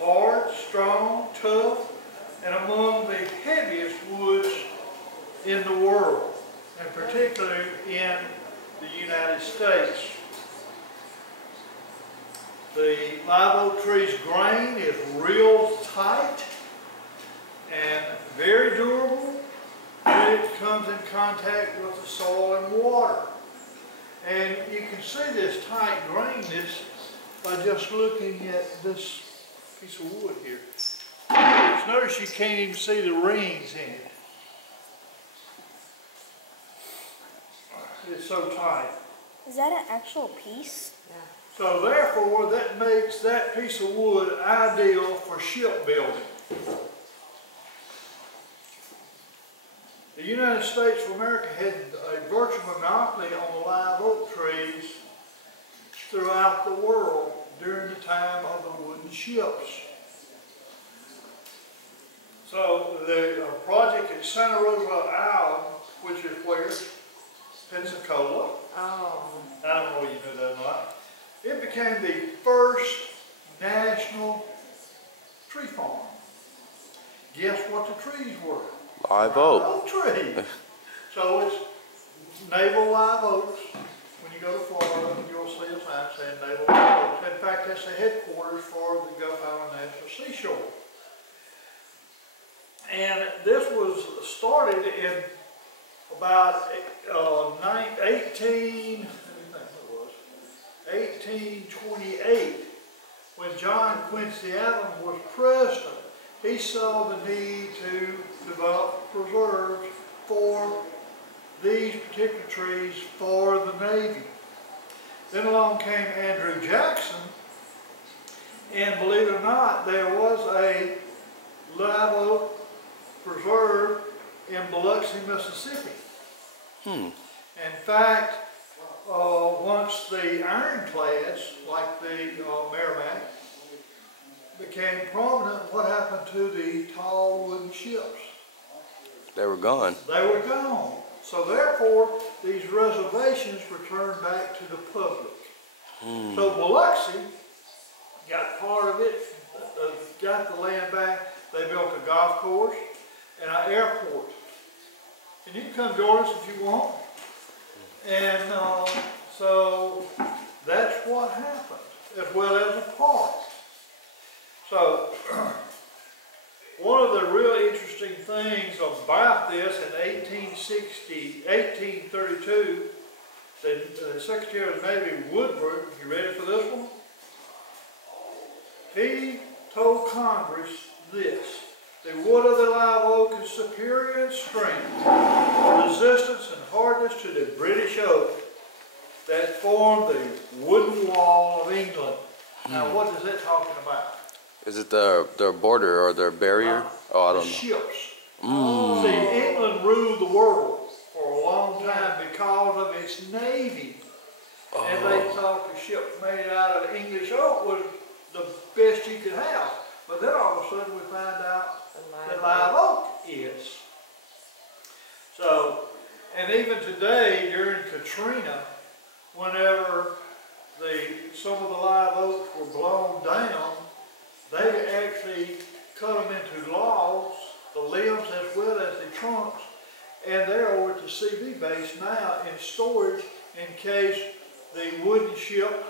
hard, strong, tough, and among the heaviest woods in the world, and particularly in the United States. The live oak tree's grain is real tight and very durable when it comes in contact with the soil and water. And you can see this tight grainness by just looking at this piece of wood here. Just notice you can't even see the rings in it. It's so tight. Is that an actual piece? Yeah. So therefore, that makes that piece of wood ideal for shipbuilding. The United States of America had a virtual monopoly on the live oak trees throughout the world during the time of the wooden ships. So the project at Santa Rosa Island, which is where? Pensacola. Oh. I don't know if you knew that or not. It became the first national tree farm. Guess what the trees were? Live oak. Trees. So it's naval live oaks. When you go to Florida, you'll see a sign saying naval live oaks. In fact, that's the headquarters for the Gulf Island National Seashore. And this was started in about 1828, when John Quincy Adams was president. He saw the need to develop preserves for these particular trees for the Navy. Then along came Andrew Jackson, and believe it or not, there was a live oak preserve in Biloxi, Mississippi. In fact, once the ironclads, like the Merrimack, became prominent, what happened to the tall wooden ships? They were gone. They were gone. So therefore, these reservations returned back to the public. So Biloxi got part of it, got the land back. They built a golf course and an airport. And you can come join us if you want. And so that's what happened, as well as a park. So one of the really interesting things about this in 1832, the Secretary of the Navy, Woodward, you ready for this one? He told Congress this: the wood of the live oak is superior in strength, resistance, and hardness to the British oak that formed the wooden wall of England. Now, what is it talking about? Is it their border or their barrier? Oh, I don't know. Ships. See, England ruled the world for a long time because of its navy. And they thought the ships made out of English oak was the best you could have. But then all of a sudden we find out that live oak is. So, and even today during Katrina, whenever some of the live oaks were blown down, they actually cut them into logs, the limbs as well as the trunks, and they're over at the CV base now in storage in case the wooden ship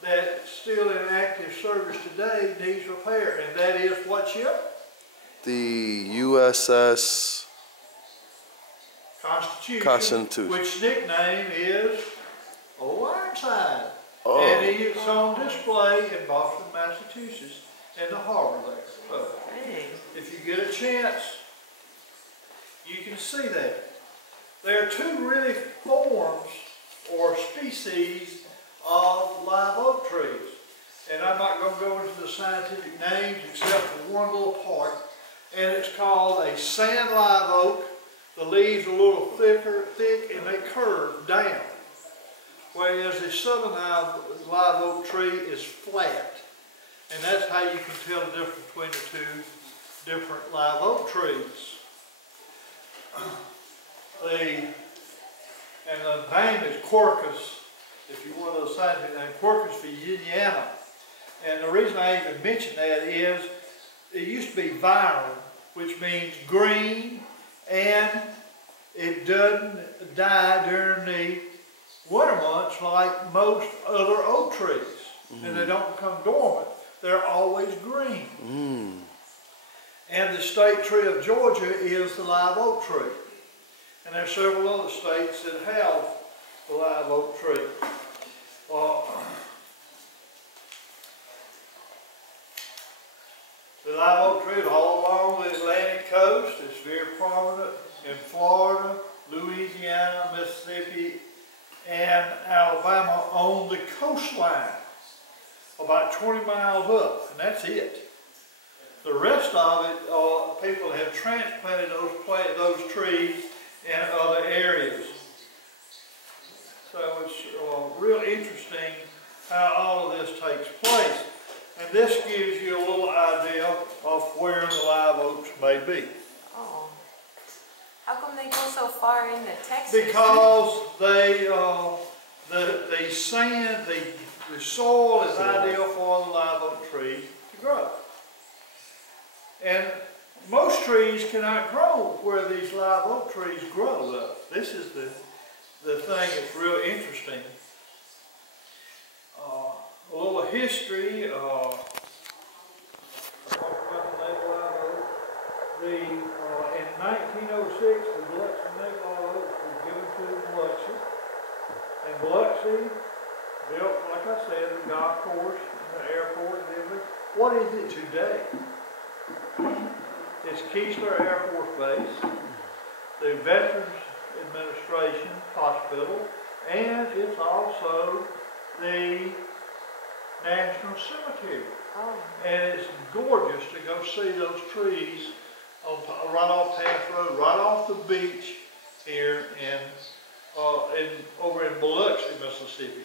that's still in active service today needs repair. And that is what ship? The USS Constitution, which nickname is Old Ironside. Oh. And it's on display in Boston, Massachusetts, in the harbor there. So, if you get a chance, you can see that. There are two really forms or species of live oak trees. And I'm not going to go into the scientific names except for one little part. And it's called a sand live oak. The leaves are a little thick, and they curve down. Whereas the southern live oak tree is flat. And that's how you can tell the difference between the two different live oak trees. And the name is Quercus, if you want to know the scientific name, Quercus virginiana. And the reason I even mention that is it used to be violent, which means green, and it doesn't die during the winter months like most other oak trees. And they don't become dormant. They're always green. And the state tree of Georgia is the live oak tree. And there are several other states that have the live oak tree. The live oak tree is all along the Atlantic coast. It's very prominent in Florida, Louisiana, Mississippi, and Alabama on the coastline, about 20 miles up, and that's it. The rest of it, people have transplanted those trees in other areas. So it's real interesting how all of this takes place. And this gives you a little idea of where the live oaks may be. Oh. How come they go so far into Texas? Because they, the sand, the soil is ideal for the live oak tree to grow. And most trees cannot grow where these live oak trees grow, though. This is the thing that's real interesting. A little history. I talked about the native live oak. In 1906, the Biloxi native live oak was given to Biloxi. And Biloxi built, like I said, the golf course, and the airport, and everything. What is it today? It's Keesler Air Force Base, the Veterans Administration Hospital, and it's also the National Cemetery. Oh. And it's gorgeous to go see those trees right off Taft Road, right off the beach here over in Biloxi, Mississippi.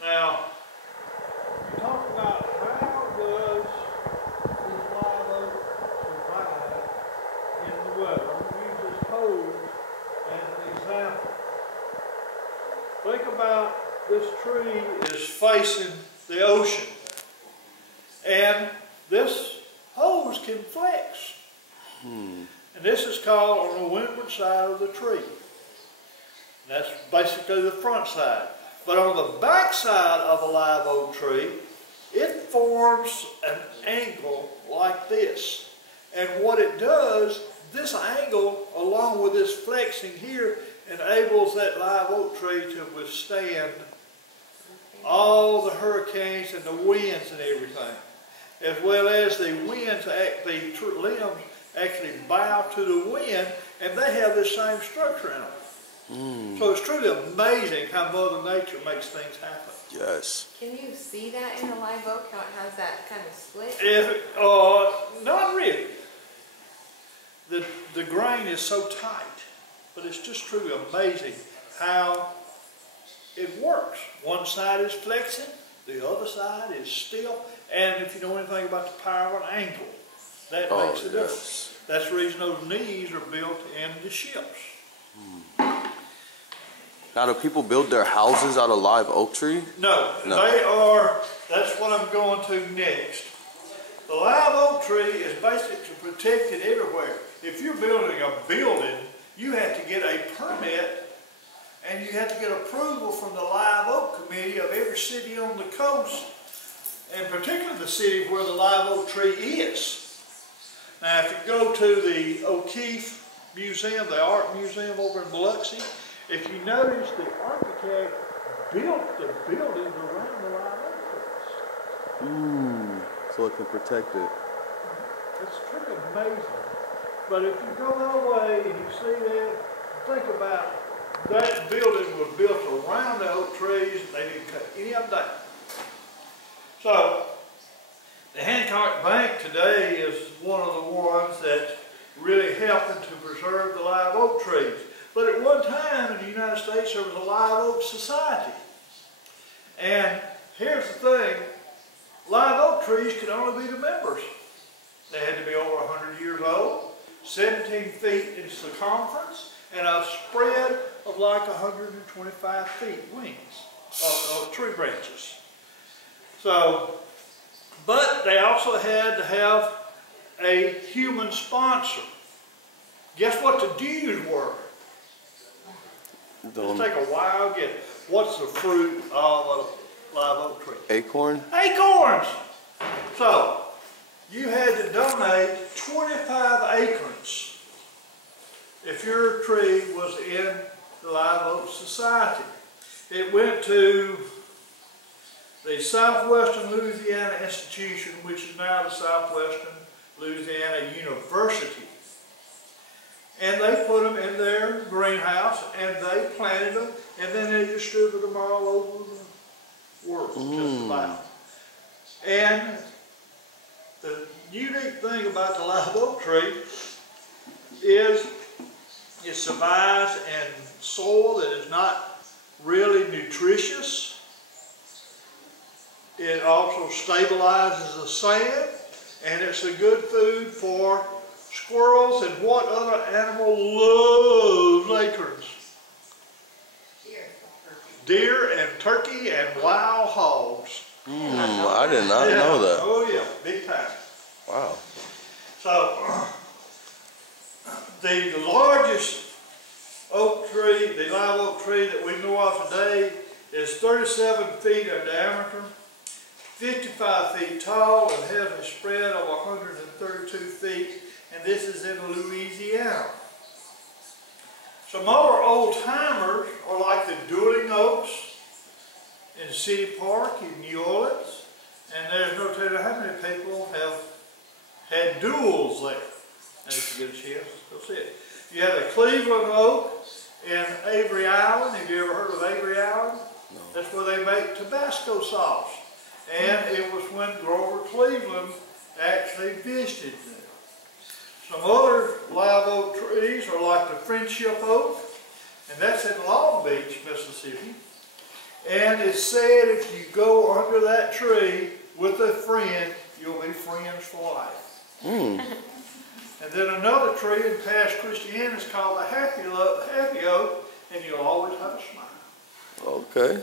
Now, we talk about how does these live oaks survive in the weather. I'm going to use this hose as an example. Think about this tree is facing the ocean, and this hose can flex. And this is called on the windward side of the tree. And that's basically the front side. But on the back side of a live oak tree, it forms an angle like this. And what it does, this angle, along with this flexing here, enables that live oak tree to withstand all the hurricanes and the winds and everything. As well as the winds, the limbs actually bow to the wind, and they have the same structure in them. So it's truly amazing how Mother Nature makes things happen. Yes. Can you see that in the live oak, how it has that kind of split? Not really. The grain is so tight, but it's just truly amazing how it works. One side is flexing, the other side is stiff, and if you know anything about the power of an angle, that makes a difference. That's the reason those knees are built in the ships. Now, do people build their houses out of live oak tree? No, they are, that's what I'm going to next. The live oak tree is basically protected everywhere. If you're building a building, you have to get a permit, and you have to get approval from the Live Oak Committee of every city on the coast, and particularly the city where the live oak tree is. Now, if you go to the O'Keeffe Museum, the art museum over in Biloxi, if you notice, the architect built the buildings around the live oak trees. So it can protect it. It's pretty amazing. But if you go that way and you see that, think about that building was built around the oak trees. They didn't cut any of them down. So, the Hancock Bank today is one of the ones that's really helping to preserve the live oak trees. But at one time in the United States, there was a live oak society. And here's the thing, live oak trees could only be the members. They had to be over 100 years old, 17 feet in circumference, and a spread of like 125 feet wings. tree branches. So, but they also had to have a human sponsor. Guess what the dues were? Let's take a wild guess. What's the fruit of a live oak tree? Acorn? Acorns! So, you had to donate 25 acorns if your tree was in the Live Oak Society. It went to the Southwestern Louisiana Institution, which is now the Southwestern Louisiana University. And they put them in their greenhouse, and they planted them, and then they distributed them all over the world, just about. And the unique thing about the live oak tree is it survives in soil that is not really nutritious. It also stabilizes the sand, and it's a good food for squirrels. And what other animal loves acorns? Deer and turkey and wild hogs. I did not know that. Oh yeah, big time. Wow. So, the largest oak tree, the live oak tree that we know of today is 37 feet in diameter, 55 feet tall, and has a spread of 132 feet, and this is in Louisiana. Some other old timers are like the Dueling Oaks in City Park in New Orleans, and there's no telling how many people have had duels there. And if you get a chance, go see it. You have the Cleveland Oak in Avery Island. Have you ever heard of Avery Island? No. That's where they make Tabasco sauce. And it was when Grover Cleveland actually visited there. Some other live oak trees are like the Friendship Oak, and that's in Long Beach, Mississippi. And it's said if you go under that tree with a friend, you'll be friends for life. And then another tree in Pass Christiana is called the Happy Oak, and you'll always have a smile. Okay.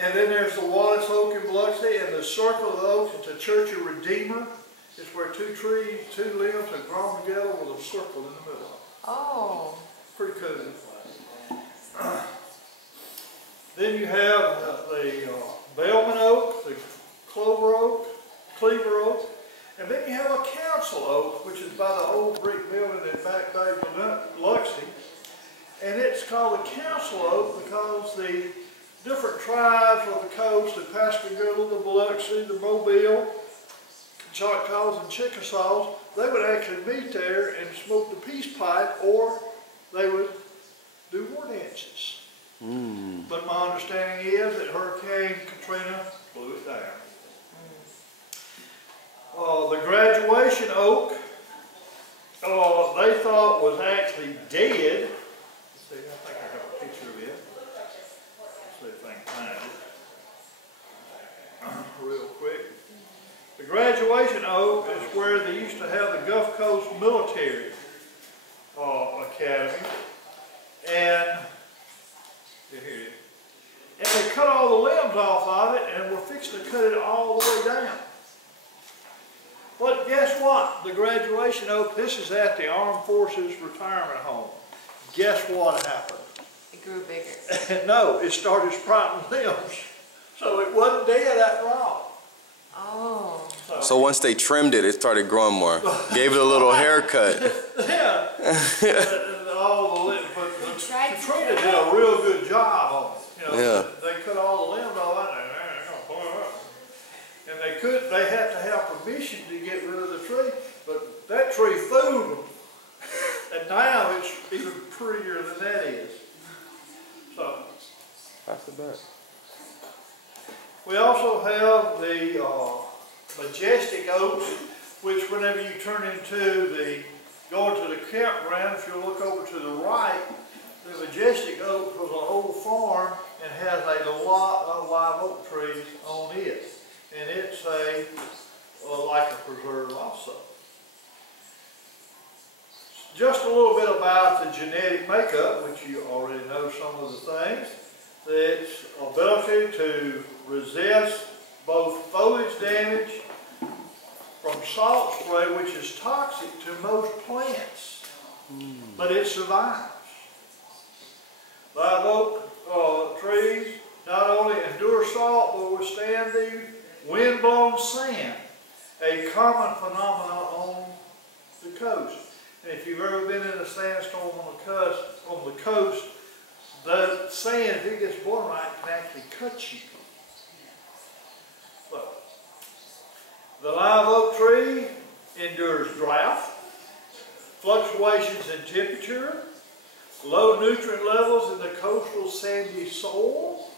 And then there's the Wallace Oak in Biloxi, and the Circle of Oaks at the Church of Redeemer. It's where two limbs have grown together with a circle in the middle. Oh. Pretty cool. Then you have the Bellman Oak, the Cleaver Oak, and then you have a Council Oak, which is by the old brick building in Back Bay, Biloxi. And it's called the Council Oak because the different tribes on the coast, the Pascagoula, the Biloxi, the Mobile, Choctaws and Chickasaws, they would actually meet there and smoke the peace pipe, or they would do war dances. But my understanding is that Hurricane Katrina blew it down. The Graduation Oak, they thought was actually dead. Let's see, I think I got a picture of it. Let's see if I can find it real quick. The Graduation Oak is where they used to have the Gulf Coast Military Academy. And here it is. And they cut all the limbs off of it, and we're fixing to cut it all the way down. But guess what? The Graduation Oak, this is at the Armed Forces Retirement Home. Guess what happened? It grew bigger. No, it started sprouting limbs. So it wasn't dead after all. Oh. So once they trimmed it, it started growing more. Gave it a little haircut. Yeah. All the limbs, but Katrina did a real good job on it. You know, Yeah. They cut all the limbs off it, and they're going to pull it up. And they had to have permission to get rid of the tree, but that tree fooled them. And now it's even prettier than that is. So. Pass it back. We also have the Majestic Oaks, which whenever you turn go into the campground, if you look over to the right, the Majestic Oak was an old farm and has a lot of live oak trees on it. And it's like a preserve also. Just a little bit about the genetic makeup, which you already know some of the things. its ability to resist both foliage damage from salt spray, which is toxic to most plants, but it survives. Live oak trees not only endure salt, but withstand the wind-blown sand, a common phenomenon on the coast. And if you've ever been in a sandstorm on the coast, the sand, if it gets blown right, can actually cut you. So, the live oak tree endures drought, fluctuations in temperature, low nutrient levels in the coastal sandy soil.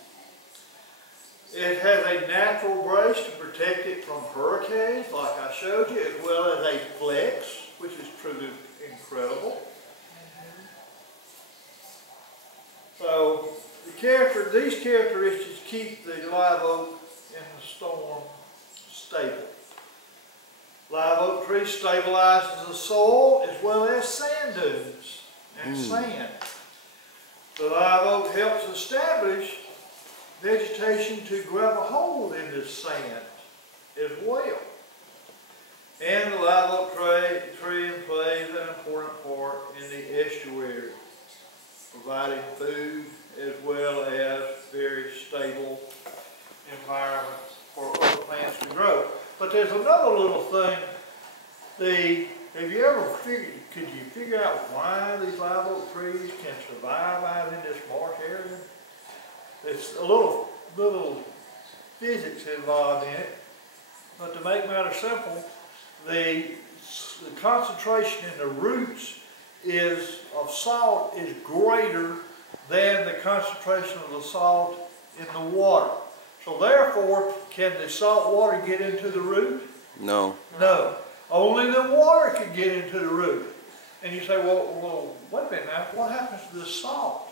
It has a natural brace to protect it from hurricanes, like I showed you, as well as a flex, which is truly incredible. So these characteristics keep the live oak in the storm stable. Live oak tree stabilizes the soil as well as sand dunes and sand. The live oak helps establish vegetation to grab a hold in this sand as well. And the live oak tree plays an important part in the estuary, providing food as well as very stable environment for other plants to grow. But there's another little thing. Have you ever could you figure out why these live oak trees can survive out in this marsh area? There's a little physics involved in it. But to make matters simple, the concentration in the roots of salt is greater than the concentration of the salt in the water. So therefore, can the salt water get into the root? No. No. Only the water can get into the root. And you say, well, wait a minute now, what happens to the salt?